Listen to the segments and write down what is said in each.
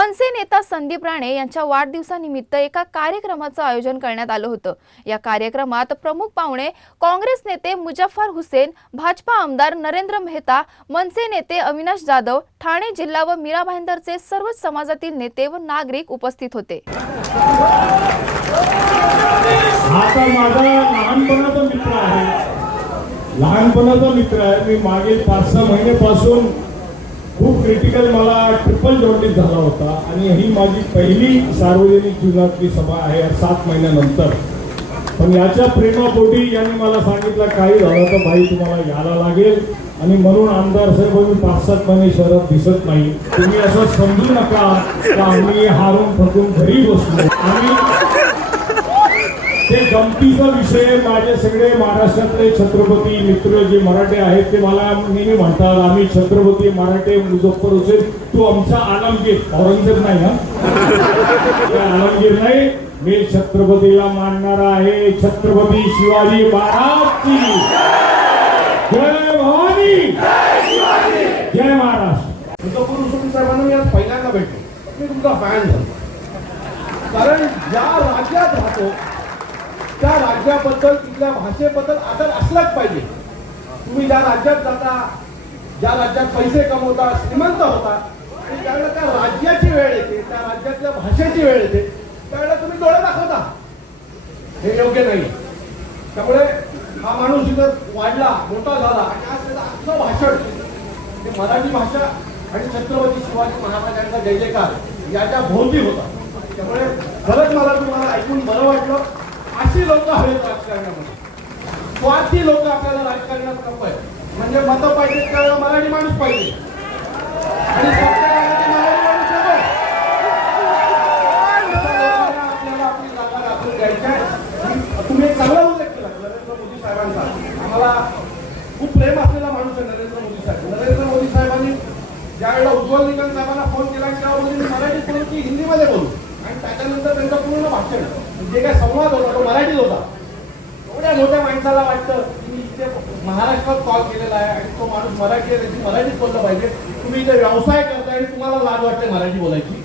मनसे नेता संदीप राणे यांच्या वाढदिवसानिमित्त एका कार्यक्रमाचं आयोजन करण्यात आलं होतं. या कार्यक्रमात प्रमुख पाहुणे काँग्रेस नेते मुजफ्फर हुसेन भाजपा आमदार नरेंद्र मेहता मनसे नेते अविनाश जाधव ठाणे जिल्हा व मीरा भाईंदरचे सर्वच समाजातील नेते व नागरिक उपस्थित होते. लहानपणाचा मित्र आहे. लहानपणाचा मित्र आहे. मी मागील पाच सहा महिन्यापासून खूप क्रिटिकल मला ट्रिपल जॉन्डिस झाला होता आणि ही माझी पहिली सार्वजनिक जीवनातली सभा आहे सात महिन्यानंतर. पण याच्या प्रेमापोटी यांनी मला सांगितलं काही झालं तर भाई तुम्हाला यायला लागेल आणि म्हणून आमदार साहेब मी पाच सात महिने शहरात दिसत नाही. तुम्ही असं समजू नका की आम्ही हारून थकून घरी बसलो. आम्ही ते विषय माझे सगळे महाराष्ट्रातले छत्रपती मित्र जे मराठे आहेत ते मला नेहमी म्हणतात आम्ही छत्रपती मराठे मुजफ्फर हुसेन तू आमचा आलमगीर. औरंगजेब नाही हा? आलमगीर नाही. मी छत्रपतीला मानणार आहे. छत्रपती शिवाजी महाराजची. जय भवानी. जय महाराष्ट्र. मुजफ्फर हुसेन साहेबांना मी आज पहिल्यांदा भेटलो. मी तुमचा फॅन झालो. कारण ज्या राज्यात राहतो त्या राज्याबद्दल तिथल्या भाषेबद्दल आदर असलाच पाहिजे. तुम्ही ज्या राज्यात जाता ज्या राज्यात पैसे कमवता श्रीमंत होता आणि त्या राज्याची वेळ येते त्या राज्यातल्या भाषेची वेळ येते त्यावेळेला तुम्ही डोळे दाखवता. हे योग्य नाही. त्यामुळे हा माणूस इथं वाढला मोठा झाला आणि आज त्याचं भाषण ते मराठी भाषा आणि छत्रपती शिवाजी महाराजांचा जय जयकार याच्या भोवती होता. त्यामुळे खरंच मला तुम्हाला ऐकून बरं वाटलं. अशी लोक हवेत राजकारणामध्ये. स्वार्थी लोक आपल्याला राजकारणात नको आहे म्हणजे मतं पाहिजे त्यावेळेला मराठी माणूस पाहिजे. आणि मराठी माणूस आपल्याला आपली जागा राखून द्यायची आहे. तुम्ही एक चांगला उल्लेख केला नरेंद्र मोदी साहेबांचा. आम्हाला खूप प्रेम असलेला माणूस आहे नरेंद्र मोदी साहेब. नरेंद्र मोदी साहेबांनी ज्यावेळेला उज्ज्वल निकम साहेबांना फोन केला की त्यावेळी मी बोलू की हिंदीमध्ये बोलू. आणि त्याच्यानंतर त्यांचं पूर्ण भाषण जे काय संवाद होता तो मराठीत होता एवढ्या मोठ्या माणसाला वाटतं की मी इथे महाराष्ट्रात कॉल केलेला आहे आणि तो माणूस मराठी आहे त्याची मराठीत बोललं पाहिजे तुम्ही इथे व्यवसाय करताय आणि तुम्हाला लाज वाटते मराठी बोलायची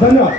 धन्यवाद